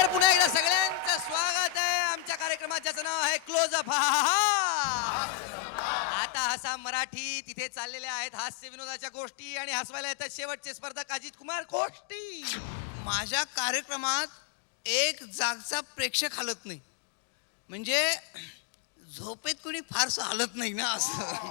तर पुन्हा एकदा सगळ्यांचं स्वागत आहे आमच्या कार्यक्रमात, ज्याचं नाव आहे क्लोजअप. आता हसा मराठी. तिथे चाललेल्या आहेत हास्य विनोदाच्या गोष्टी आणि हसवायला येतात शेवटचे स्पर्धक अजित कुमार कोष्टी. माझ्या कार्यक्रमात एक जागचा प्रेक्षक हलत नाही, म्हणजे झोपेत कोणी फारसं हलत नाही ना असं.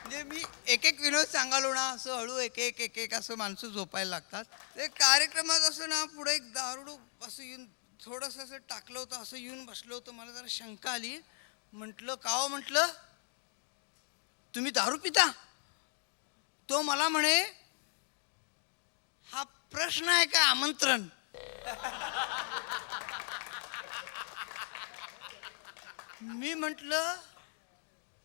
म्हणजे मी एक एक विनोद सांगालो ना, असं हळू एक एक एक एक असं माणसं झोपायला लागतात. ते कार्यक्रमात असं ना, पुढे एक दारुडू असं येऊन थोडंसं असं टाकलं होतं, असं येऊन बसलं होतं. मला जरा शंका आली. म्हटलं का हो, म्हटलं तुम्ही दारू पिता? तो मला म्हणे, हा प्रश्न आहे का आमंत्रण? मी म्हटलं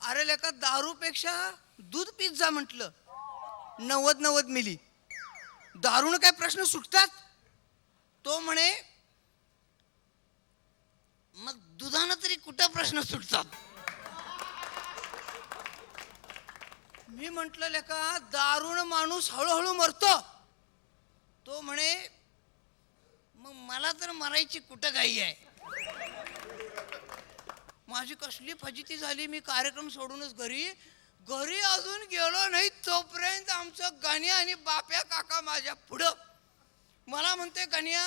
अरे लेका, दारूपेक्षा दूध पीत जा म्हटलं, 90 मिली. दारूनं काय प्रश्न सुटतात? तो म्हणे मग दुधानं तरी कुठं प्रश्न सुटतात? मी म्हटलं लेका, दारूनं माणूस हळूहळू मरतो. तो म्हणे मग मला तर मरायची कुठं घाई आहे? माझी कसली फजिती झाली. मी कार्यक्रम सोडूनच घरी अजून गेलो नाही तोपर्यंत आमचं गण्या आणि बाप्या काका माझ्या पुढं. मला म्हणते, गण्या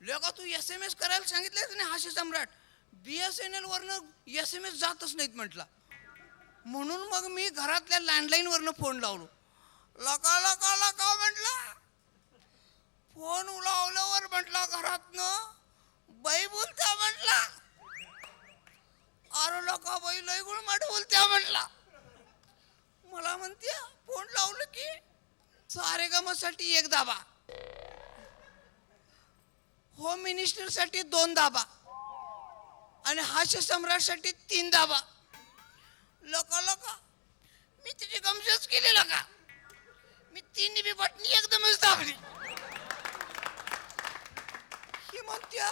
लेका तू SMS करायला सांगितलं नाही हास्य सम्राट, BSNL वरनं SMS जातच नाहीत म्हटला. म्हणून मग मी घरातल्या लँडलाईन वरनं फोन लावलो. लका लका लका म्हटलं. फोन लावल्यावर म्हटला घरातनं बाई बोलत्या म्हटला. अरे लोका, बाई लय गुळमाट बोलत्या म्हटला. मला म्हणते फोन लावलं की सारेगमसाठी 1 दाबा, होम मिनिस्टर साठी 2 दाबा आणि हास्य सम्राट साठी 3 दाबा. लोका लोका मी तिची गमजच केली. लका मी 3 बी बटणी एकदमच दाबली. ही म्हणत्या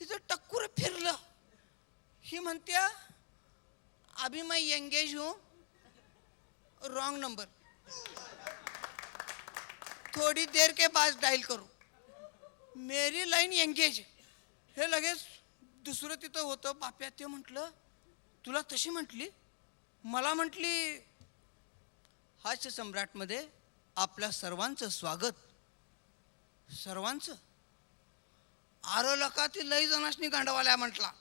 हिचं टक्कुर फिरलं. ही म्हणत्या अभी मैं एंगेज हूं, रॉन्ग नंबर, थोड़ी देर के बाद डायल करो. मेरी लाईन एंगेज. हे लगेच दुसरं तिथं होतं बाप्या. ते म्हटलं तुला तशी म्हटली? मला म्हटली हास्य सम्राटमध्ये आपल्या सर्वांचं स्वागत. सर्वांचं? आरो लका, ती लई जणांनी गांडवाल्या म्हटला.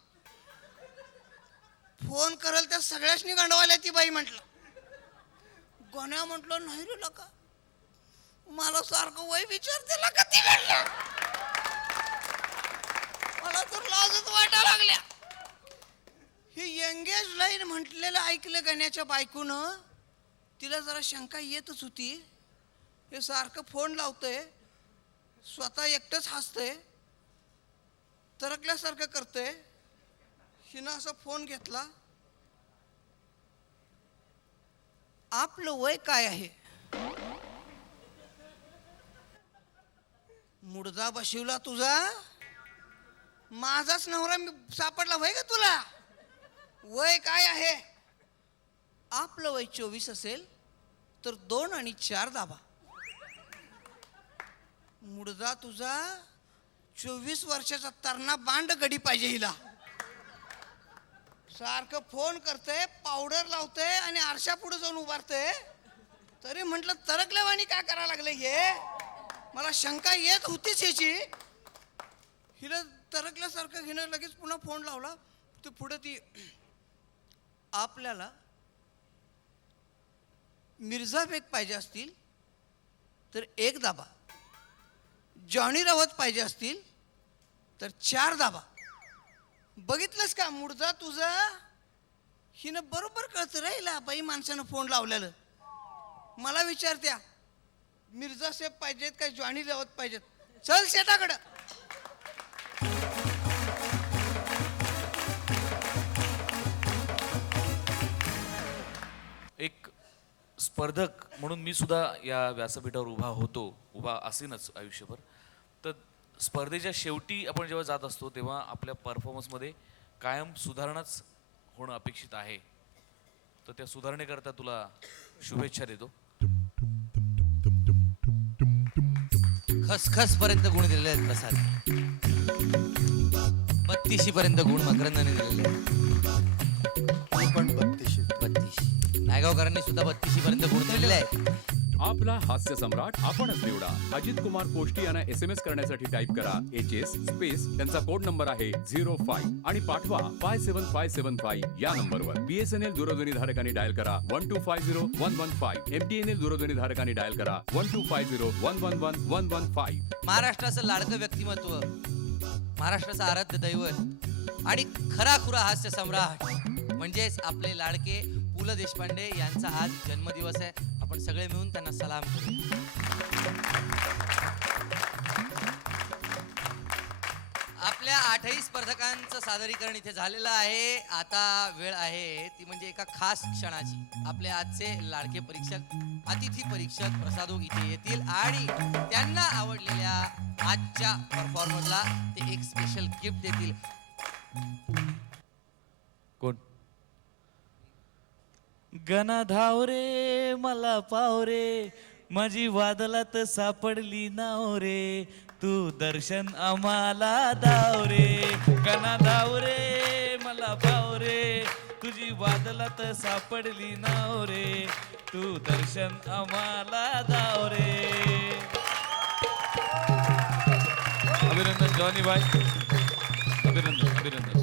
फोन करल त्या सगळ्याशनी गांडवाल्या ती बाई म्हटलं. गोण्या म्हटलं नाही रे लका, मला सारखं वय विचारते लका ती म्हटलं. मला तर लाजच वाटायला लागल्या. ही एंगेज लाईन म्हटलेलं ऐकलं गण्याच्या बायकोनं. तिला जरा शंका येतच होती. हे सारखं फोन लावतंय, स्वतः एकटंच हसतंय, तरकल्यासारखं करतंय. हिनं असा फोन घेतला. आपलं वय काय आहे? मुडदा बशिवला तुझा. माझाच नवरा मी सापडला वय का तुला? वय काय आहे? आपलं वय 24 असेल तर 2 आणि 4 दाबा. मुडदा तुझा 24 वर्षाचा तरणा बांड गडी पाहिजे हिला. सारखं फोन करतंय, पावडर लावतंय आणि आरशा पुढे जाऊन उभारतंय. तरी म्हटलं तरकल्यावानी काय करायला लागलं हे? मला शंका येत होतीच याची. हिला तरकल्यासारखं हिनं लगेच पुन्हा फोन लावला. ते पुढे ती आपल्याला मिर्झा बेग पाहिजे असतील तर 1 दाबा, जॉनी रावत पाहिजे असतील तर 4 दाबा. बघितलंस का मुडदा तुझा? हिनं बरोबर कळतं राहिला बाई माणसानं फोन लावलेलं. मला विचारत्या मिर्झा साहेब पाहिजेत का जॉनी रावत पाहिजेत? चल शेताकडं. एक स्पर्धक म्हणून मी सुद्धा या व्यासपीठावर उभा असेनच आयुष्यभर. तर स्पर्धेच्या शेवटी आपण जेव्हा जात असतो तेव्हा आपल्या परफॉर्मन्समध्ये कायम सुधारणाच होणं अपेक्षित आहे. तर त्या सुधारणेकरता तुला शुभेच्छा देतो. खसखस पर्यंत गुण दिलेले आहेत प्रसाद. 32 पर्यंत गुण मकरंदने दिलेले आहेत. पण 32. 32 नायगावकरांनी सुद्धा 32 पर्यंत गुण दिलेले आहेत. आपला हास्य सम्राट आपणच निवडा. अजित कुमार कोष्टी यांना SMS करण्यासाठी टाईप करा HS स्पेस त्यांचा कोड नंबर आहे 05 आणि पाठवा 57575 या नंबरवर. BSNL दूरध्वनी धारकांनी डायल करा 1250115. MTNL दूरध्वनी धारकांनी डायल करा 12501111115. महाराष्ट्राचं लाडकं व्यक्तिमत्व, महाराष्ट्राचं आराध्य दैवत आणि खराखुरा हास्य सम्राट म्हणजेच आपले लाडके पु ल देशपांडे यांचा आज जन्मदिवस आहे. आपण सगळे मिळून त्यांना सलाम करूया. आपल्या 8ही स्पर्धकांचं सादरीकरण इथे झालेलं आहे. आता वेळ आहे ती म्हणजे एका खास क्षणाची. आपले आजचे लाडके परीक्षक, अतिथी परीक्षक प्रसादोग इथे येतील आणि त्यांना आवडलेल्या आजच्या परफॉर्मरला ते एक स्पेशल गिफ्ट देतील. कोण? गणा धाव रे मला पाव रे, माझी वादलात सापडली नाव रे, तू दर्शन आम्हाला दाव रे. गणा धाव रे मला पाव रे, तुझी वादलात सापडली नाव रे, तू दर्शन आम्हाला दाव रे. अभिनंदन जॉनी भाई, अभिनंदन अभिनंदन.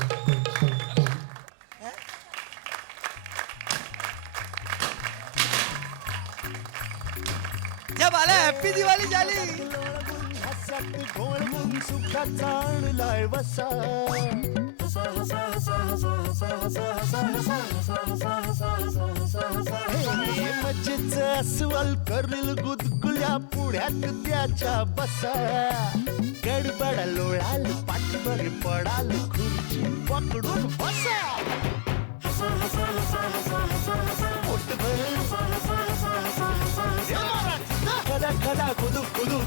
जब आला हॅपी दिवाळी झाली. सुखाचा आणलाय वसा. मजेच अस्वल करील गुदगुल्या पुढ्यात त्याच्या बसा. गडबड लोळाल पाठीवर पडाल खुर्ची पकडून बसा. खदा खदा कुदू कुदू